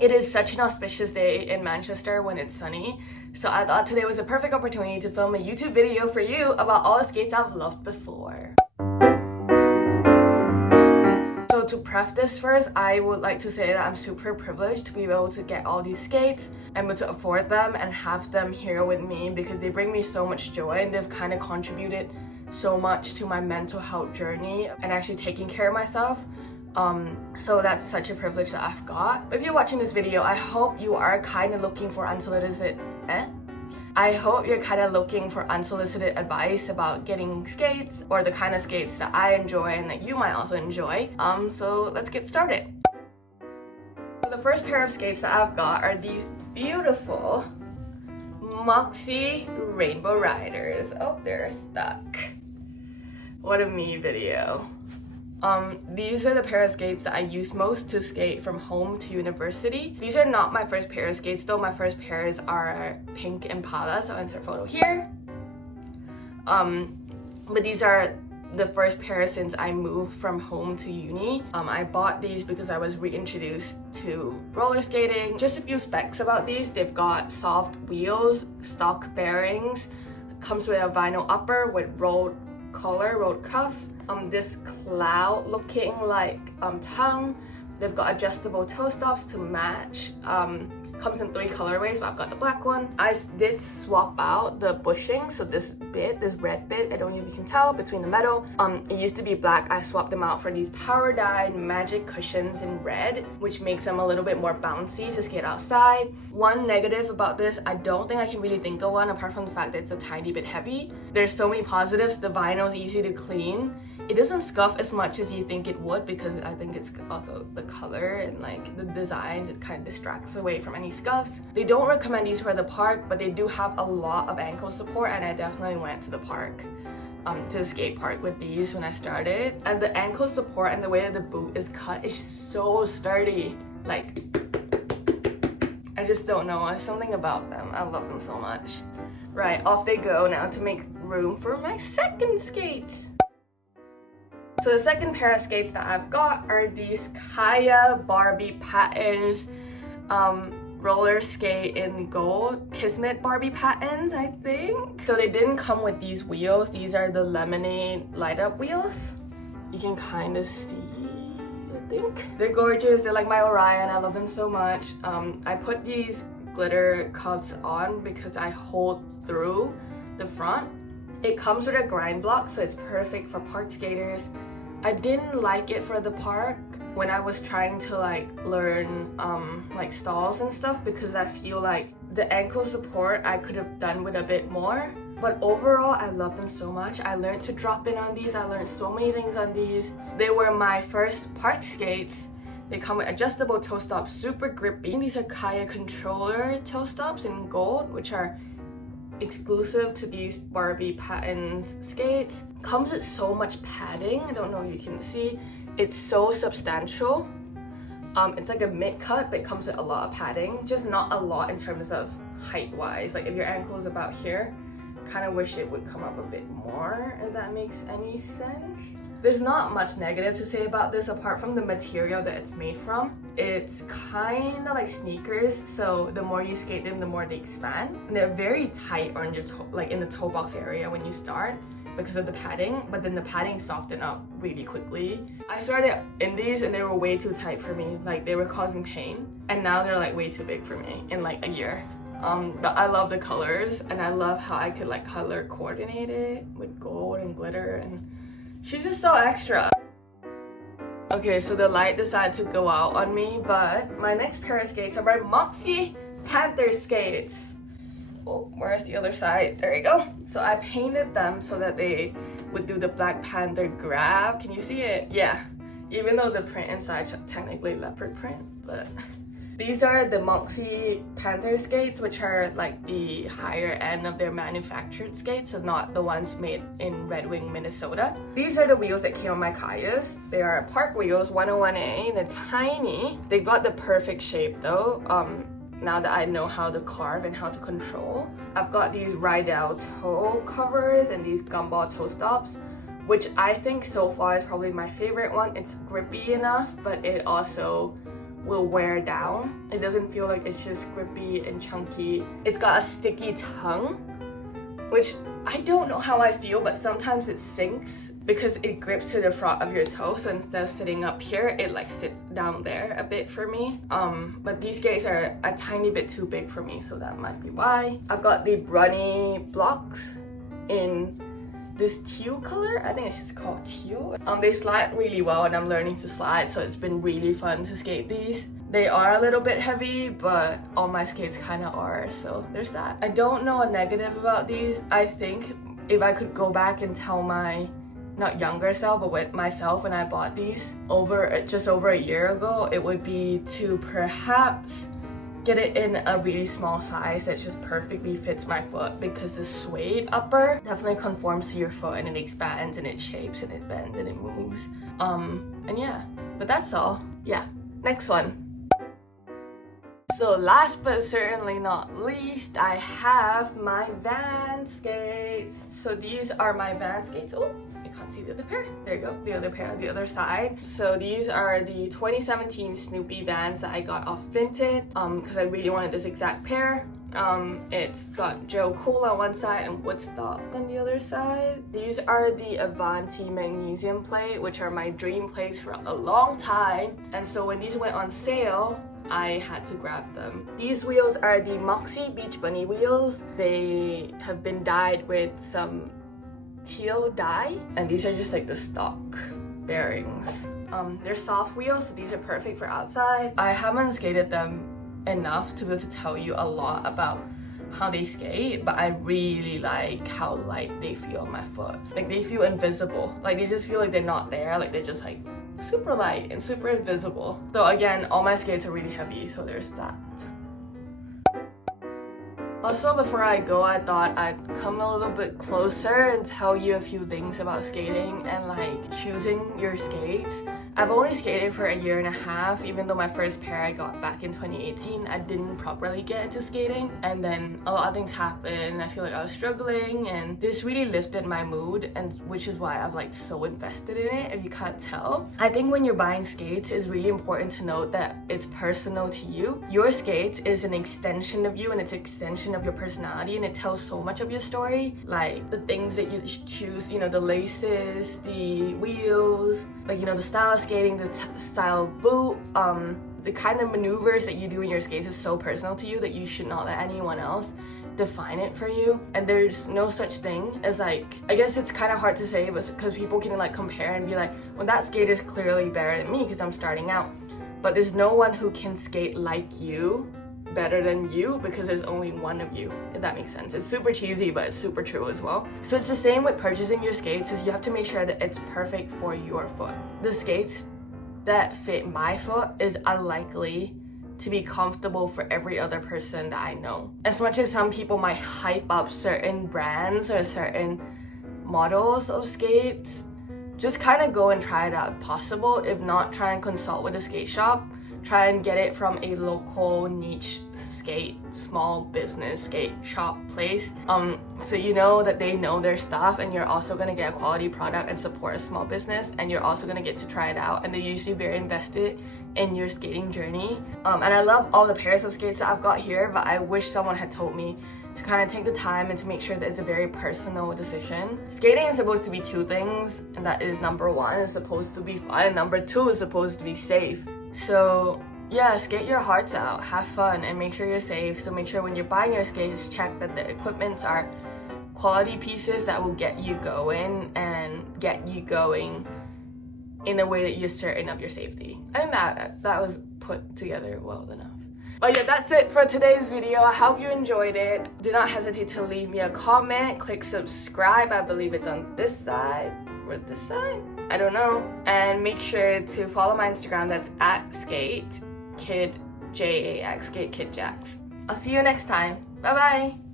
It is such an auspicious day in Manchester when it's sunny, so I thought today was a perfect opportunity to film a YouTube video for you about all the skates I've loved before. So to pref this first, I would like to say that I'm super privileged to be able to get all these skates and able to afford them and have them here with me because they bring me so much joy and they've kind of contributed so much to my mental health journey and actually taking care of myself. So that's such a privilege that I've got. If you're watching this video, I hope you are kind of looking for unsolicited advice about getting skates or the kind of skates that I enjoy and that you might also enjoy. So let's get started. So the first pair of skates that I've got are these beautiful Moxi Rainbow Riders. Oh, they're stuck. What a me video. These are the pair of skates that I use most to skate from home to university. These are not my first pair of skates though. My first pairs are pink Impala, so I'll insert photo here. But these are the first pair since I moved from home to uni. I bought these because I was reintroduced to roller skating. Just a few specs about these. They've got soft wheels, stock bearings, comes with a vinyl upper with rolled collar, rolled cuff. This cloud looking like tongue. They've got adjustable toe stops to match. Comes in 3 colorways, but I've got the black one. I did swap out the bushing, so this red bit, I don't know if you can tell, between the metal. It used to be black. I swapped them out for these power dyed magic cushions in red, which makes them a little bit more bouncy to skate outside. One negative about this, I don't think I can really think of one apart from the fact that it's a tiny bit heavy. There's so many positives. The vinyl is easy to clean. It doesn't scuff as much as you think it would because I think it's also the color and like the designs, it kind of distracts away from any scuffs. They don't recommend these for the park, but they do have a lot of ankle support and I definitely went to the park, to the skate park with these when I started. And the ankle support and the way that the boot is cut is so sturdy. Like, I just don't know, there's something about them. I love them so much. Right, off they go now to make room for my second skates. So the second pair of skates that I've got are these Chaya Barbie Patterns roller skate in gold. Kismet Barbie Patterns, I think. So they didn't come with these wheels. These are the lemonade light up wheels. You can kind of see, I think. They're gorgeous. They're like my Orion. I love them so much. I put these glitter cuffs on because I hold through the front. It comes with a grind block, so it's perfect for park skaters. I didn't like it for the park when I was trying to like learn like stalls and stuff because I feel like the ankle support I could have done with a bit more. But overall, I love them so much. I learned to drop in on these. I learned so many things on these. They were my first park skates. They come with adjustable toe stops, super grippy. These are Chaya controller toe stops in gold, which are exclusive to these Barbie Patterns skates. Comes with so much padding. I don't know if you can see. It's so substantial. It's like a mid cut, but it comes with a lot of padding. Just not a lot in terms of height wise. Like if your ankle is about here, kind of wish it would come up a bit more, if that makes any sense. There's not much negative to say about this apart from the material that it's made from. It's kind of like sneakers, so the more you skate them, the more they expand. And they're very tight on your toe, like in the toe box area when you start because of the padding, but then the padding softened up really quickly. I started in these and they were way too tight for me, like they were causing pain, and now they're like way too big for me in like a year. But I love the colors and I love how I could like color coordinate it with gold and glitter, and she's just so extra. Okay, so the light decided to go out on me, but my next pair of skates are my Moxi Panthers skates. Oh, where's the other side? There you go. So I painted them so that they would do the Black Panther grab. Can you see it? Yeah. Even though the print inside is technically leopard print, but these are the Moxi Panthers skates, which are like the higher end of their manufactured skates, so not the ones made in Red Wing, Minnesota. These are the wheels that came on my Chayas. They are park wheels, 101A. They're tiny. They've got the perfect shape though. Now that I know how to carve and how to control. I've got these Rydell toe covers and these gumball toe stops, which I think so far is probably my favorite one. It's grippy enough, but it also will wear down. It doesn't feel like it's just grippy and chunky. It's got a sticky tongue, which I don't know how I feel, but sometimes it sinks because it grips to the front of your toe. So instead of sitting up here, it like sits down there a bit for me. But these skates are a tiny bit too big for me, so that might be why. I've got the Brunny blocks in this teal color. I think it's just called teal. They slide really well and I'm learning to slide, so it's been really fun to skate these. They are a little bit heavy, but all my skates kind of are, so there's that. I don't know a negative about these. I think if I could go back and tell my, not younger self, but with myself when I bought these just over a year ago, it would be to perhaps get it in a really small size that just perfectly fits my foot, because the suede upper definitely conforms to your foot and it expands and it shapes and it bends and it moves. And yeah, but that's all. Yeah, next one. So last but certainly not least, I have my Van skates. So these are my Van skates. Oh, you can't see the other pair. There you go, the other pair on the other side. So these are the 2017 Snoopy Vans that I got off Vinted because I really wanted this exact pair. It's got Joe Cool on one side and Woodstock on the other side. These are the Avanti magnesium plate, which are my dream plates for a long time. And so when these went on sale, I had to grab them. These wheels are the Moxi Beach Bunny wheels. They have been dyed with some teal dye, and these are just like the stock bearings. They're soft wheels, so these are perfect for outside. I haven't skated them enough to be able to tell you a lot about how they skate, but I really like how light they feel on my foot. Like they feel invisible. Like they just feel like they're not there. Like they're just like super light and super invisible. So again, all my skates are really heavy, so there's that. Also, before I go, I thought I'd come a little bit closer and tell you a few things about skating and like choosing your skates. I've only skated for a year and a half, even though my first pair I got back in 2018. I didn't properly get into skating, and then a lot of things happened. I feel like I was struggling, and this really lifted my mood, and which is why I've like so invested in it, if you can't tell. I think when you're buying skates, it's really important to note that it's personal to you. Your skates is an extension of you, and it's an extension of your personality, and it tells so much of your story. Like the things that you choose, you know, the laces, the wheels, like, you know, the style of skating, the style of boot, the kind of maneuvers that you do in your skates is so personal to you that you should not let anyone else define it for you. And there's no such thing as like, I guess it's kind of hard to say, but because people can like compare and be like, well, that skater is clearly better than me because I'm starting out. But there's no one who can skate like you better than you, because there's only one of you, if that makes sense. It's super cheesy, but it's super true as well. So it's the same with purchasing your skates, is you have to make sure that it's perfect for your foot. The skates that fit my foot is unlikely to be comfortable for every other person that I know. As much as some people might hype up certain brands or certain models of skates, just kind of go and try it out if possible. If not, try and consult with a skate shop. Try and get it from a local niche skate, small business skate shop place. So you know that they know their stuff, and you're also gonna get a quality product and support a small business, and you're also gonna get to try it out, and they're usually very invested in your skating journey. And I love all the pairs of skates that I've got here, but I wish someone had told me to kind of take the time and to make sure that it's a very personal decision. Skating is supposed to be two things, and that is, number one is supposed to be fun, and number two is supposed to be safe. So yeah, skate your hearts out, have fun, and make sure you're safe. So make sure when you're buying your skates, check that the equipments are quality pieces that will get you going, and get you going in a way that you're certain of your safety. I think that was put together well enough. But yeah, that's it for today's video. I hope you enjoyed it. Do not hesitate to leave me a comment. Click subscribe. I believe it's on this side or this side. I don't know. And make sure to follow my Instagram. That's @SkateKidJax, SkateKidJax. I'll see you next time. Bye bye.